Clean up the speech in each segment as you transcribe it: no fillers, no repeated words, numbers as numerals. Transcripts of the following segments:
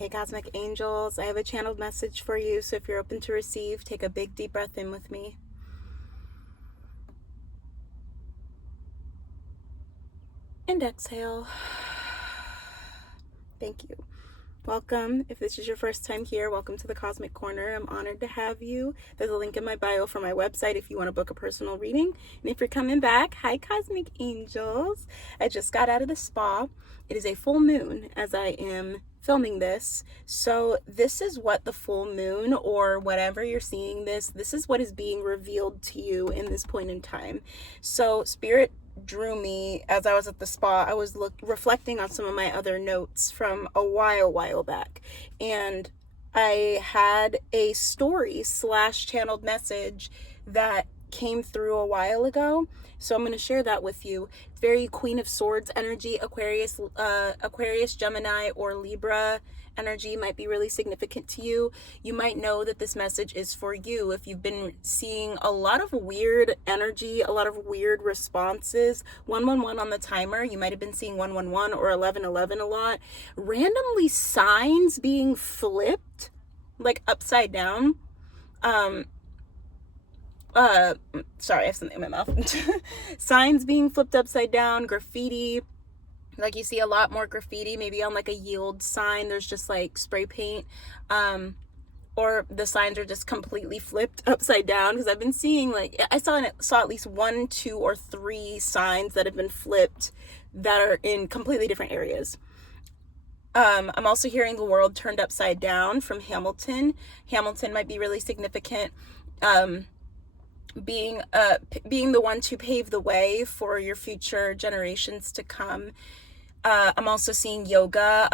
Hey, Cosmic Angels, I have a channeled message for you, so if you're open to receive, take a big deep breath in with me. And exhale. Thank you. Welcome. If this is your first time here, welcome to the Cosmic Corner. I'm honored to have you. There's a link in my bio for my website if you want to book a personal reading. And if you're coming back, hi, Cosmic Angels. I just got out of the spa. It is a full moon as I am filming this. So this is what the full moon, or whatever you're seeing this is what is being revealed to you in this point in time. So Spirit drew me as I was at the spa. I was reflecting on some of my other notes from a while back, and I had a story / channeled message that came through a while ago, so I'm going to share that with you. It's very Queen of Swords energy. Aquarius, Gemini, or Libra energy might be really significant to you. You might know that this message is for you if you've been seeing a lot of weird energy, a lot of weird responses. 111 on the timer. You might have been seeing 111 or 1111 a lot. Randomly signs being flipped, like upside down. Sorry, I have something in my mouth. Signs being flipped upside down, graffiti. Like you see a lot more graffiti, maybe on like a yield sign, there's just like spray paint, or the signs are just completely flipped upside down, because I've been seeing, like, I saw at least 1, 2, or 3 signs that have been flipped that are in completely different areas. I'm also hearing the world turned upside down from Hamilton. Hamilton might be really significant. Being the one to pave the way for your future generations to come. I'm also seeing yoga.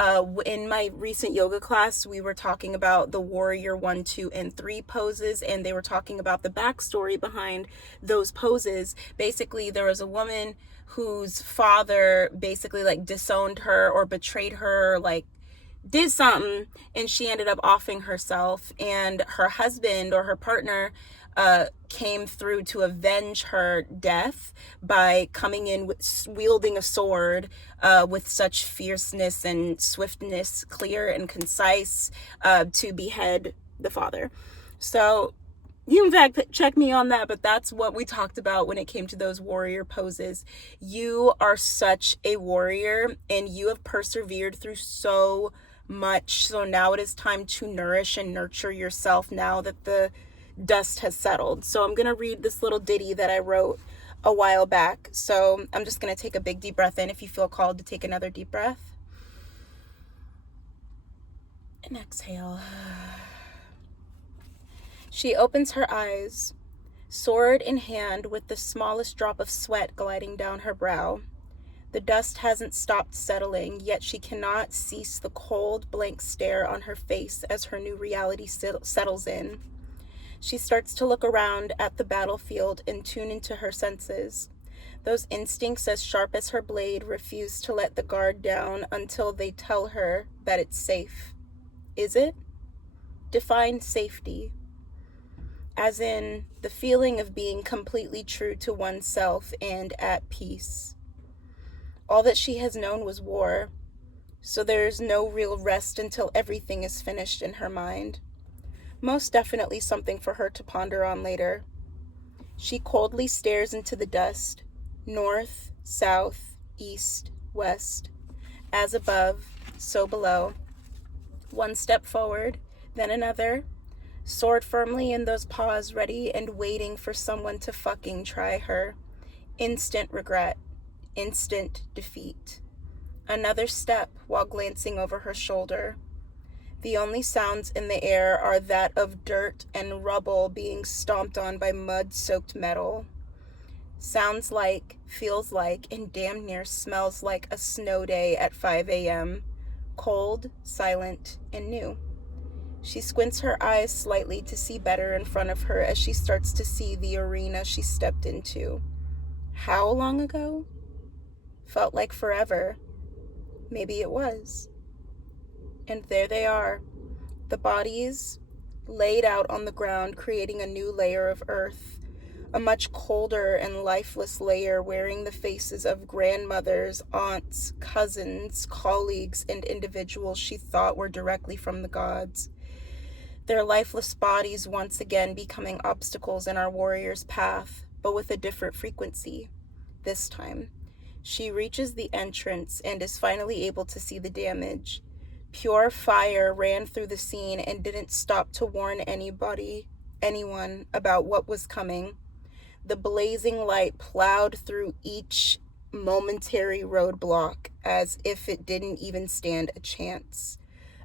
In my recent yoga class, we were talking about the warrior 1, 2, and 3 poses, and they were talking about the backstory behind those poses. Basically, there was a woman whose father basically like disowned her or betrayed her, like did something, and she ended up offing herself, and her husband or her partner came through to avenge her death by coming in with wielding a sword with such fierceness and swiftness, clear and concise, to behead the father. So you in fact check me on that, but that's what we talked about when it came to those warrior poses. You are such a warrior, and you have persevered through so much. So now it is time to nourish and nurture yourself now that the dust has settled. So I'm going to read this little ditty that I wrote a while back. So I'm just going to take a big deep breath in. If you feel called to take another deep breath. And exhale. She opens her eyes, sword in hand, with the smallest drop of sweat gliding down her brow. The dust hasn't stopped settling, yet she cannot cease the cold, blank stare on her face as her new reality settles in. She starts to look around at the battlefield and tune into her senses. Those instincts as sharp as her blade refuse to let the guard down until they tell her that it's safe. Is it? Define safety. As in the feeling of being completely true to oneself and at peace. All that she has known was war, so there is no real rest until everything is finished in her mind. Most definitely something for her to ponder on later. She coldly stares into the dust, north, south, east, west. As above, so below. One step forward, then another, sword firmly in those paws, ready and waiting for someone to fucking try her. Instant regret, instant defeat. Another step while glancing over her shoulder. The only sounds in the air are that of dirt and rubble being stomped on by mud-soaked metal. Sounds like, feels like, and damn near smells like a snow day at 5 a.m. Cold, silent, and new. She squints her eyes slightly to see better in front of her as she starts to see the arena she stepped into. How long ago? Felt like forever. Maybe it was. And there they are, the bodies laid out on the ground, creating a new layer of earth, a much colder and lifeless layer wearing the faces of grandmothers, aunts, cousins, colleagues, and individuals she thought were directly from the gods. Their lifeless bodies once again becoming obstacles in our warrior's path, but with a different frequency. This time, she reaches the entrance and is finally able to see the damage. Pure fire ran through the scene and didn't stop to warn anyone about what was coming. The blazing light plowed through each momentary roadblock as if it didn't even stand a chance.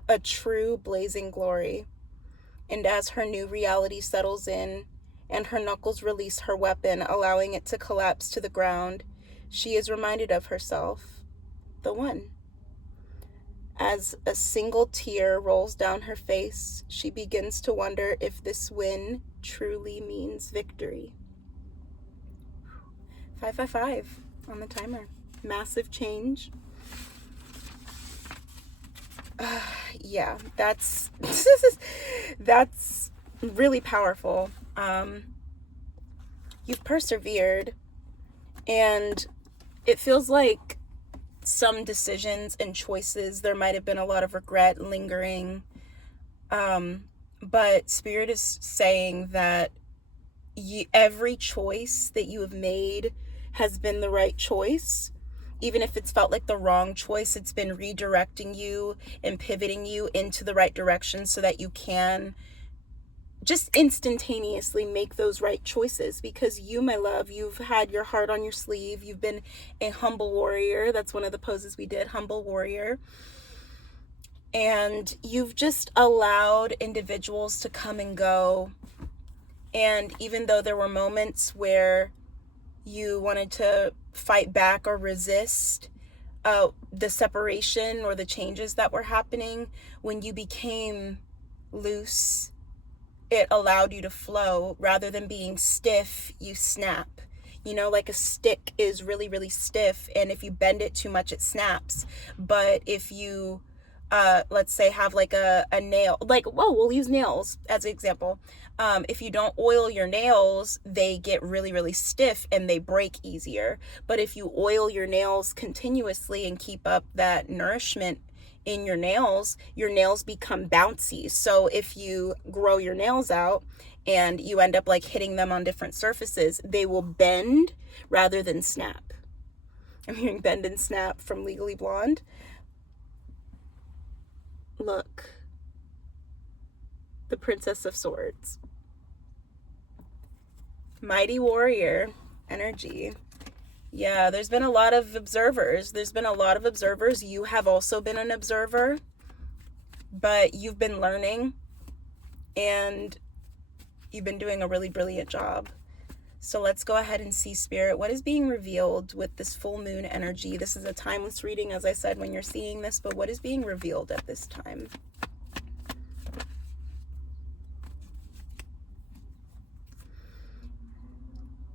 A true blazing glory. And as her new reality settles in, and her knuckles release her weapon, allowing it to collapse to the ground, she is reminded of herself, the one. As a single tear rolls down her face, she begins to wonder if this win truly means victory. 555 on the timer. Massive change. Yeah, that's really powerful. You've persevered, and it feels like some decisions and choices, there might have been a lot of regret lingering, but Spirit is saying that every choice that you have made has been the right choice. Even if it's felt like the wrong choice, it's been redirecting you and pivoting you into the right direction so that you can just instantaneously make those right choices. Because you, my love, you've had your heart on your sleeve. You've been a humble warrior. That's one of the poses we did, humble warrior. And you've just allowed individuals to come and go. And even though there were moments where you wanted to fight back or resist the separation or the changes that were happening, when you became loose, it allowed you to flow. Rather than being stiff, you snap. You know, like a stick is really, really stiff, and if you bend it too much, it snaps. But if you let's say have like a nail, like, whoa, we'll use nails as an example. If you don't oil your nails, they get really, really stiff and they break easier. But if you oil your nails continuously and keep up that nourishment in your nails become bouncy. So if you grow your nails out and you end up like hitting them on different surfaces, they will bend rather than snap. I'm hearing bend and snap from Legally Blonde. Look, the Princess of Swords. Mighty warrior energy. Yeah, there's been a lot of observers. You have also been an observer, but you've been learning and you've been doing a really brilliant job. So let's go ahead and see, Spirit, what is being revealed with this full moon energy. This is a timeless reading, as I said, when you're seeing this, but what is being revealed at this time?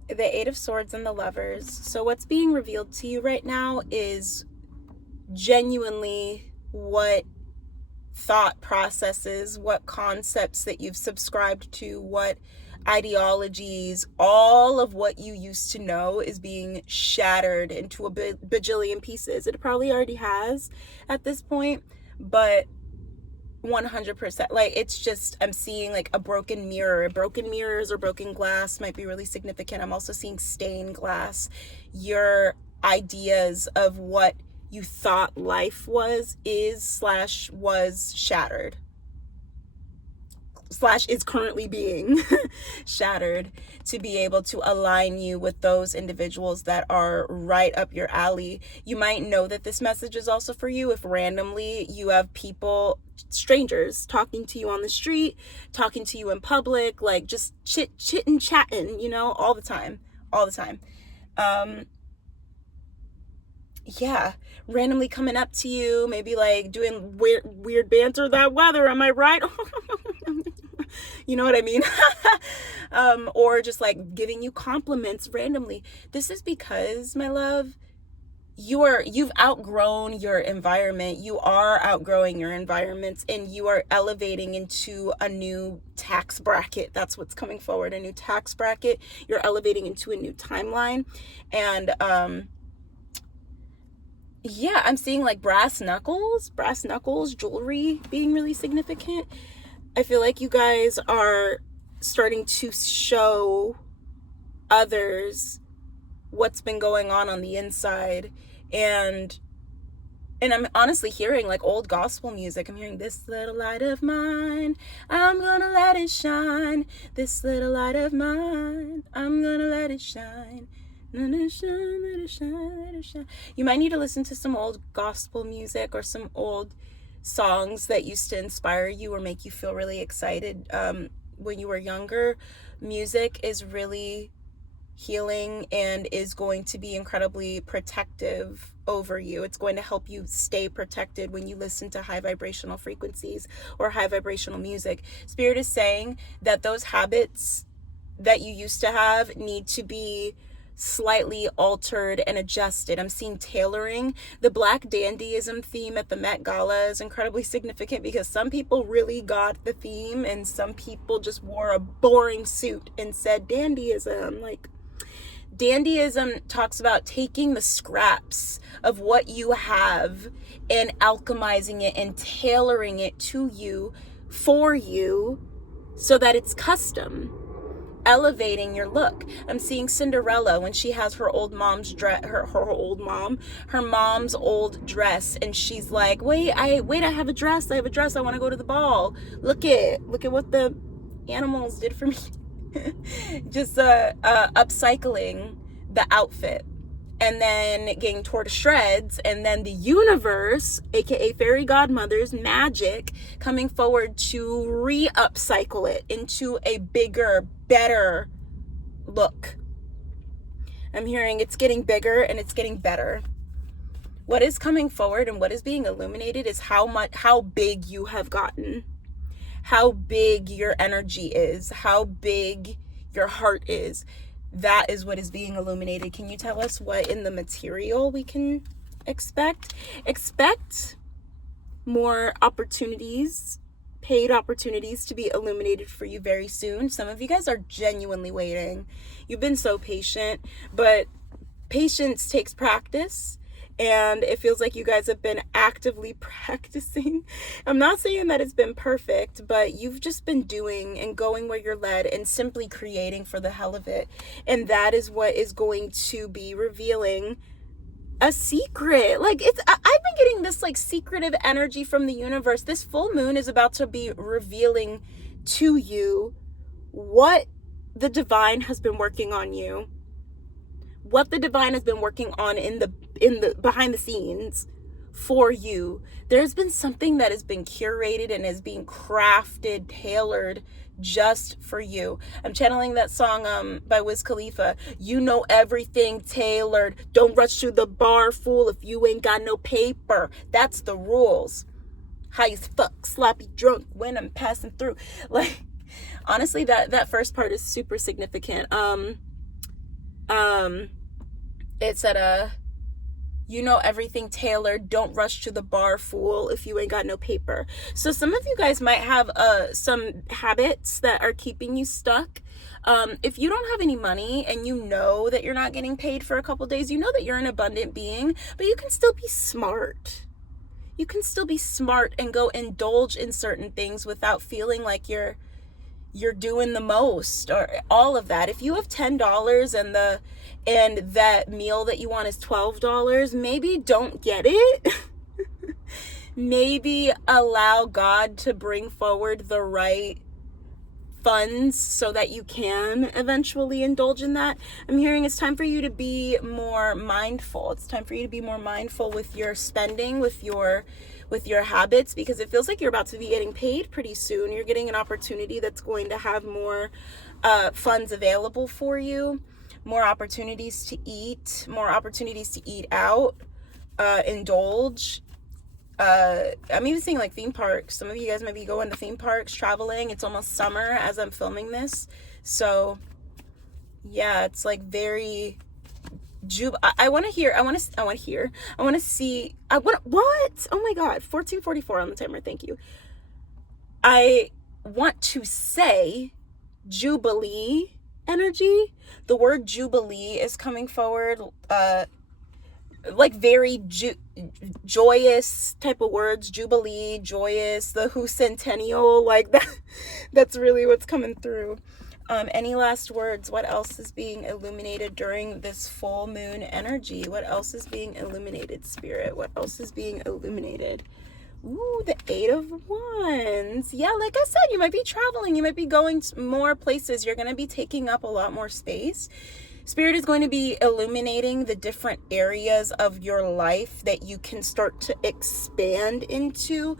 The Eight of Swords and the Lovers. So what's being revealed to you right now is genuinely what thought processes, what concepts that you've subscribed to, what ideologies, all of what you used to know is being shattered into a bajillion pieces. It probably already has at this point, but 100%, like, it's just, I'm seeing like a broken mirror. Broken mirrors or broken glass might be really significant. I'm also seeing stained glass. Your ideas of what you thought life was, was shattered. Is currently being shattered to be able to align you with those individuals that are right up your alley. You might know that this message is also for you if randomly you have people, strangers, talking to you on the street, talking to you in public, like just chit-chatting, you know, all the time. Yeah, randomly coming up to you, maybe like doing weird banter. That weather, am I right? You know what I mean? Or just like giving you compliments randomly. This is because, my love, you've outgrown your environment. You are outgrowing your environments, and you are elevating into a new tax bracket. That's what's coming forward, a new tax bracket. You're elevating into a new timeline. And yeah, I'm seeing like brass knuckles, jewelry being really significant. I feel like you guys are starting to show others what's been going on the inside. And I'm honestly hearing like old gospel music. I'm hearing, this little light of mine, I'm gonna let it shine. This little light of mine, I'm gonna let it shine. Let it shine, let it shine, let it shine. You might need to listen to some old gospel music or some old songs that used to inspire you or make you feel really excited when you were younger. Music is really healing and is going to be incredibly protective over you. It's going to help you stay protected when you listen to high vibrational frequencies or high vibrational music. Spirit is saying that those habits that you used to have need to be slightly altered and adjusted. I'm seeing tailoring. The black dandyism theme at the Met Gala is incredibly significant because some people really got the theme and some people just wore a boring suit and said dandyism. Like, dandyism talks about taking the scraps of what you have and alchemizing it and tailoring it to you, for you, so that it's custom, elevating your look. I'm seeing Cinderella when she has her old mom's dress, her mom's old dress, and she's like, wait, I have a dress, I want to go to the ball. Look at what the animals did for me. Just upcycling the outfit and then getting tore to shreds, and then the universe, aka fairy godmother's magic, coming forward to re-upcycle it into a bigger, better look. I'm hearing it's getting bigger and it's getting better. What is coming forward and what is being illuminated is how big you have gotten, how big your energy is, how big your heart is. That is what is being illuminated. Can you tell us what in the material we can expect? Expect more opportunities, paid opportunities to be illuminated for you very soon. Some of you guys are genuinely waiting. You've been so patient, but patience takes practice. And it feels like you guys have been actively practicing. I'm not saying that it's been perfect, but you've just been doing and going where you're led and simply creating for the hell of it. And that is what is going to be revealing a secret. Like, I've been getting this like secretive energy from the universe. This full moon is about to be revealing to you what the divine has been working on you. What the divine has been working on in the behind the scenes for you. There's been something that has been curated and is being crafted, tailored just for you. I'm channeling that song by Wiz Khalifa. You know everything tailored. Don't rush to the bar, fool, if you ain't got no paper. That's the rules. High as fuck, sloppy drunk when I'm passing through. Like, honestly, that first part is super significant. It said, you know everything tailored. Don't rush to the bar, fool, if you ain't got no paper. So some of you guys might have some habits that are keeping you stuck. If you don't have any money and you know that you're not getting paid for a couple days, you know that you're an abundant being, but you can still be smart. You can still be smart and go indulge in certain things without feeling like you're doing the most or all of that. If you have $10 and that meal that you want is $12, maybe don't get it. Maybe allow God to bring forward the right funds so that you can eventually indulge in that. I'm hearing it's time for you to be more mindful. It's time for you to be more mindful with your spending, with your habits, because it feels like you're about to be getting paid pretty soon. You're getting an opportunity that's going to have more funds available for you, more opportunities to eat out, indulge. I'm even seeing like theme parks. Some of you guys might be going to theme parks, traveling. It's almost summer as I'm filming this. So yeah, it's like very, I want to hear, I want to hear, I want to see, what? Oh my God, 1444 on the timer. Thank you. I want to say Jubilee energy. The word Jubilee is coming forward, like very joyous type of words. Jubilee, joyous, the Who Centennial, like that. That's really what's coming through. Any last words? What else is being illuminated during this full moon energy? What else is being illuminated, Spirit? What else is being illuminated? Ooh, the 8 of Wands. Yeah, like I said, you might be traveling. You might be going to more places. You're going to be taking up a lot more space. Spirit is going to be illuminating the different areas of your life that you can start to expand into.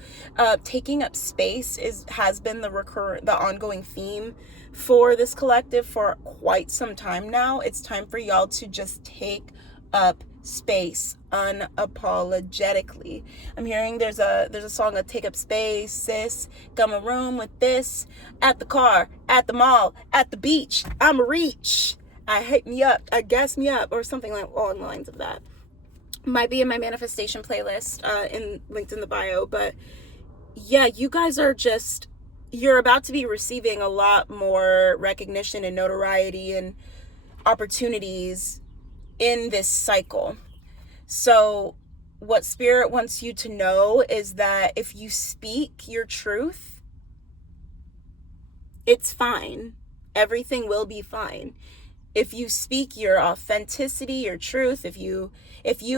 Taking up space has been the ongoing theme for this collective for quite some time now. It's time for y'all to just take up space unapologetically. I'm hearing there's a song of Take Up Space, sis. Got my room with this. At the car, at the mall, at the beach. I'm a reach. I hate me up, I gas me up, or something like along the lines of that. Might be in my manifestation playlist, linked in the bio. But yeah, you guys are just, you're about to be receiving a lot more recognition and notoriety and opportunities in this cycle. So what Spirit wants you to know is that if you speak your truth, it's fine. Everything will be fine. If you speak your authenticity, your truth, if you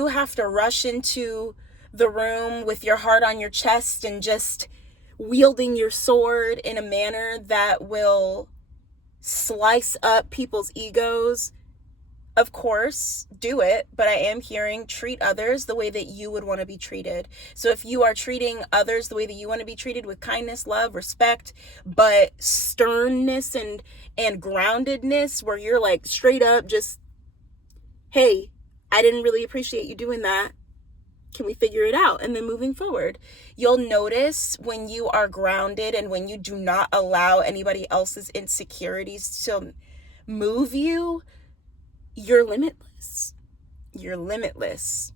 have to rush into the room with your heart on your chest and just wielding your sword in a manner that will slice up people's egos, of course, do it. But I am hearing treat others the way that you would want to be treated. So if you are treating others the way that you want to be treated, with kindness, love, respect, but sternness and groundedness, where you're like straight up just, hey, I didn't really appreciate you doing that. Can we figure it out? And then moving forward, you'll notice when you are grounded and when you do not allow anybody else's insecurities to move you, you're limitless. You're limitless.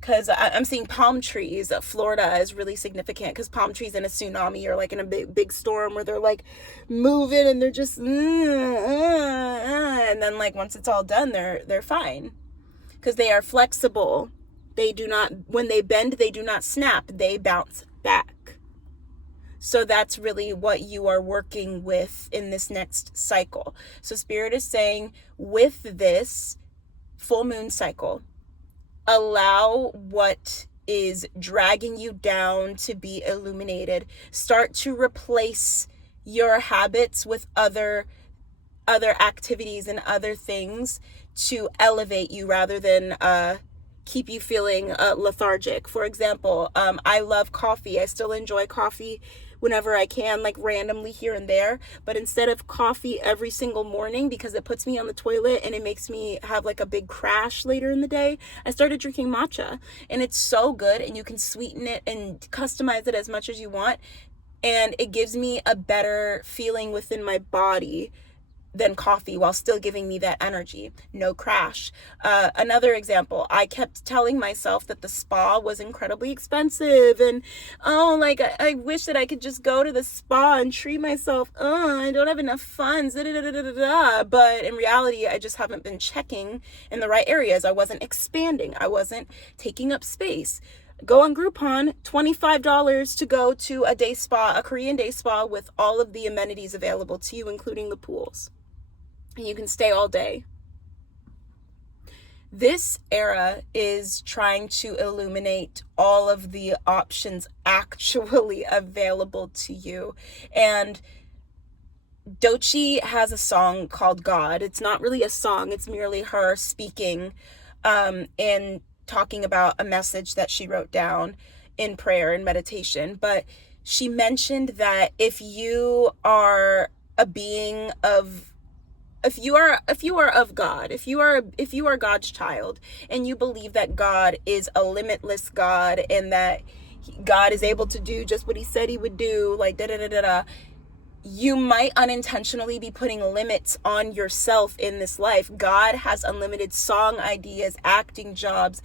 Because I'm seeing palm trees. Florida is really significant because palm trees in a tsunami or like in a big storm where they're like moving and they're just and then like once it's all done, they're fine because they are flexible. They do not, when they bend, they do not snap. They bounce back. So that's really what you are working with in this next cycle. So Spirit is saying with this full moon cycle, allow what is dragging you down to be illuminated. Start to replace your habits with other activities and other things to elevate you rather than keep you feeling lethargic. For example, I love coffee. I still enjoy coffee whenever I can, like randomly here and there. But instead of coffee every single morning because it puts me on the toilet and it makes me have like a big crash later in the day, I started drinking matcha. And it's so good, and you can sweeten it and customize it as much as you want. And it gives me a better feeling within my body than coffee while still giving me that energy. No crash. Another example, I kept telling myself that the spa was incredibly expensive and I wish that I could just go to the spa and treat myself. I don't have enough funds. But in reality, I just haven't been checking in the right areas. I wasn't expanding. I wasn't taking up space. Go on Groupon, $25 to go to a day spa, a Korean day spa with all of the amenities available to you, including the pools. And you can stay all day. This era is trying to illuminate all of the options actually available to you. And Doechii has a song called God. It's not really a song. It's merely her speaking and talking about a message that she wrote down in prayer and meditation. But she mentioned that if you are a being of, if you are of God, if you are God's child, and you believe that God is a limitless God and that God is able to do just what he said he would do, like you might unintentionally be putting limits on yourself in this life. God has unlimited song ideas, acting jobs,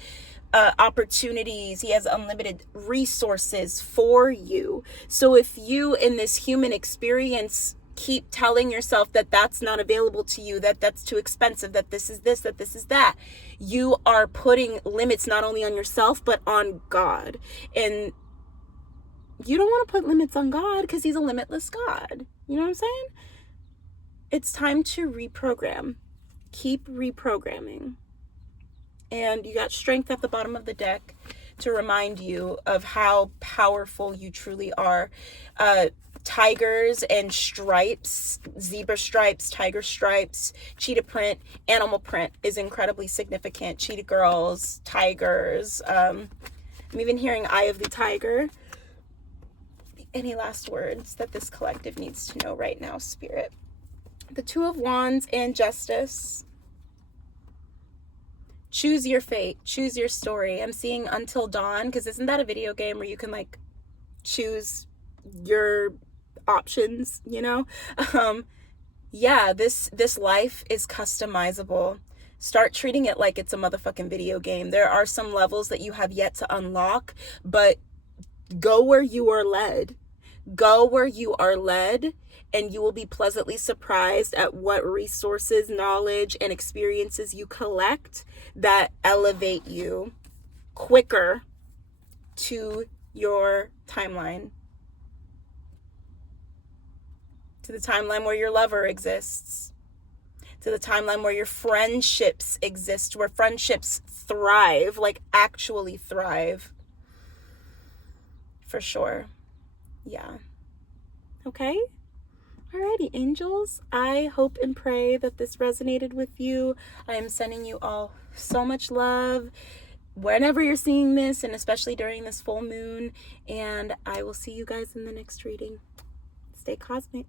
opportunities. He has unlimited resources for you. So if you in this human experience keep telling yourself that that's not available to you, that that's too expensive, that this is this, that this is that, you are putting limits not only on yourself but on God. And you don't want to put limits on God because he's a limitless God. You know what I'm saying? It's time to reprogram. Keep reprogramming. And you got strength at the bottom of the deck to remind you of how powerful you truly are. Tigers and stripes, zebra stripes, tiger stripes, cheetah print, animal print is incredibly significant. Cheetah girls, tigers. I'm even hearing Eye of the Tiger. Any last words that this collective needs to know right now, Spirit? The Two of Wands and Justice. Choose your fate. Choose your story. I'm seeing Until Dawn, because isn't that a video game where you can like choose your options, you know? Yeah, this life is customizable. Start treating it like it's a motherfucking video game. There are some levels that you have yet to unlock, but go where you are led. Go where you are led, and you will be pleasantly surprised at what resources, knowledge, and experiences you collect that elevate you quicker to your timeline. To the timeline where your lover exists. To the timeline where your friendships exist, where friendships thrive, like actually thrive. For sure. Yeah. Okay? Alrighty, angels. I hope and pray that this resonated with you. I am sending you all so much love whenever you're seeing this, and especially during this full moon. And I will see you guys in the next reading. Stay cosmic.